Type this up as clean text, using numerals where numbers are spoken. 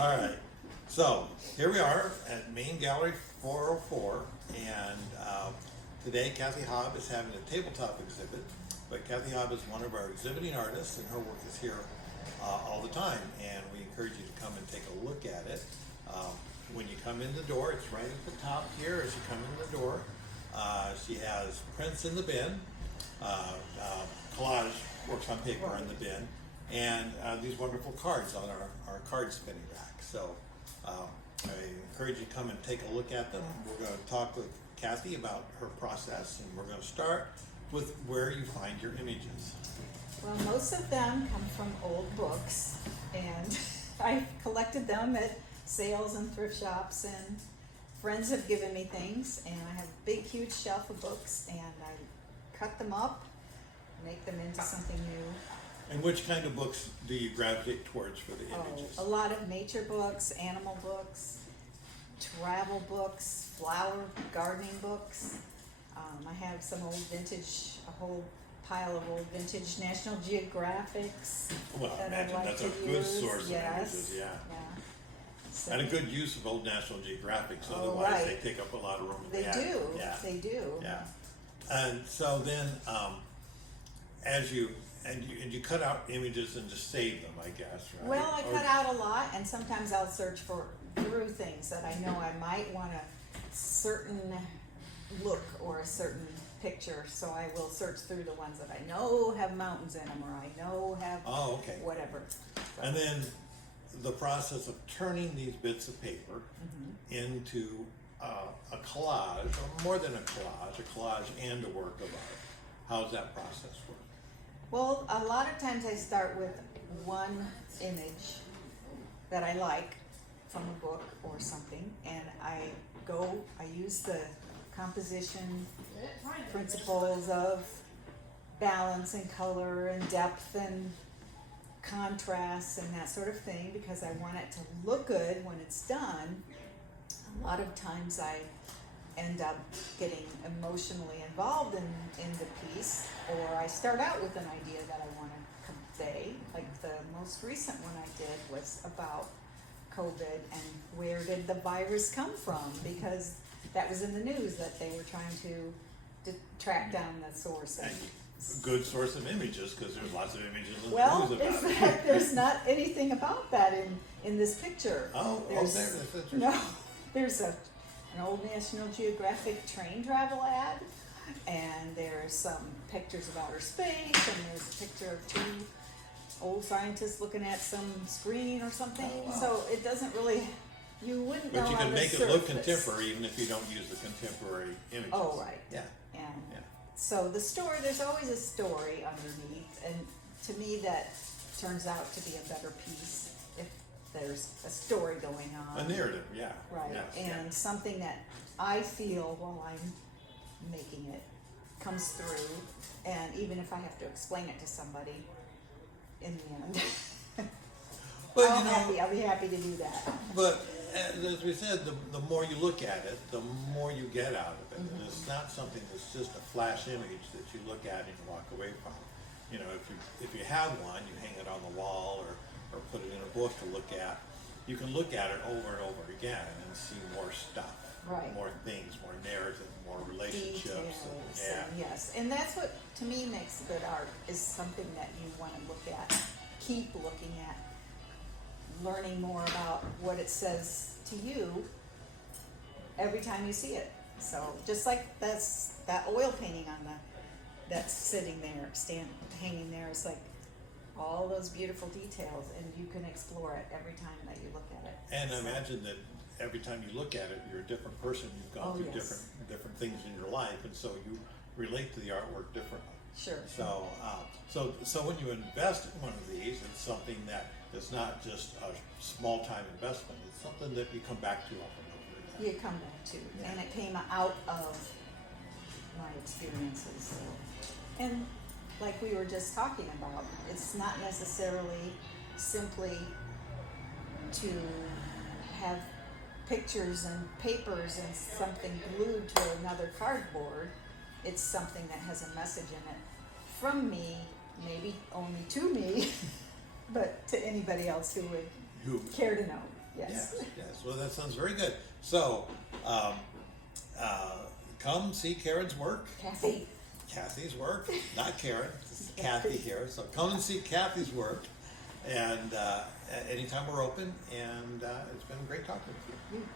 All right, so here we are at Main Gallery 404, and today Cathie Haab is having a tabletop exhibit. But Cathie Haab is one of our exhibiting artists, and her work is here all the time, and we encourage you to come and take a look at it. When you come in the door, it's right at the top here as you come in the door. She has prints in the bin, collage works on paper in the bin, and these wonderful cards on our card spinning rack. So I encourage you to come and take a look at them. We're going to talk with Cathie about her process, and we're going to start with where you find your images. Well, most of them come from old books, and I've collected them at sales and thrift shops, and friends have given me things, and I have a big, huge shelf of books, and I cut them up, make them into something new. And which kind of books do you gravitate towards for the images? A lot of nature books, animal books, travel books, flower, gardening books. I have some old vintage, a whole pile of old vintage National Geographics. Well, I imagine that's a good source of images, yeah. So, And a good use of old National Geographics, otherwise they take up a lot of room in the attic. They do. Yeah. And so then, as you cut out images and just save them, I guess, right? Well, I cut out a lot, and sometimes I'll search through things that I know I might want a certain look or a certain picture, so I will search through the ones that I know have mountains in them, or I know have whatever. So. And then the process of turning these bits of paper into a collage, or more than a collage and a work of art. How does that process work? Well, a lot of times I start with one image that I like from a book or something, and I use the composition principles of balance and color and depth and contrast and that sort of thing, because I want it to look good when it's done. A lot of times I end up getting emotionally involved in the piece, or I start out with an idea that I want to convey. Like the most recent one I did was about COVID and where did the virus come from, because that was in the news that they were trying to track down the source. And good source of images, because there's lots of images in the news about in fact, there's not anything about that in this picture. That's interesting. No, there's an old National Geographic train travel ad, and there's some pictures of outer space, and there's a picture of two old scientists looking at some screen or something. Oh, wow. So it doesn't really, you wouldn't know. But you on can the make surface. it look contemporary even if you don't use the contemporary images. Oh, right. Yeah. And so the story, there's always a story underneath, and to me that turns out to be a better piece if there's a story going on. A narrative, yeah. Right, Yes, and something that I feel while I'm making it comes through, and even if I have to explain it to somebody in the end, But, I'll be happy to do that. But as we said, the more you look at it, the more you get out of it. And it's not something that's just a flash image that you look at and you walk away from. You know, if you have one, you hang it on the wall or put it in a book to look at. You can look at it over and over again and see more stuff, Right. more things, more narrative, more relationships. Details, and yes, and that's what to me makes good art, is something that you want to look at, keep looking at, learning more about what it says to you every time you see it. So just like that oil painting that's sitting there, hanging there, it's like all those beautiful details, and you can explore it every time that you look at it. And I imagine that every time you look at it, you're a different person. You've gone through different things in your life, and so you relate to the artwork differently. Sure. So, so when you invest in one of these, it's something that is not just a small time investment. It's something that you come back to often over again. You come back to, and it came out of my experiences. And like we were just talking about, it's not necessarily simply to have pictures and papers and something glued to another cardboard. It's something that has a message in it from me, maybe only to me, but to anybody else who would care to know. Yes. Yes. Well, that sounds very good. So, come see Karen's work. Cathie's work, not Karen. This is Cathie here. So come and see Cathie's work, and anytime we're open. And it's been great talking with you.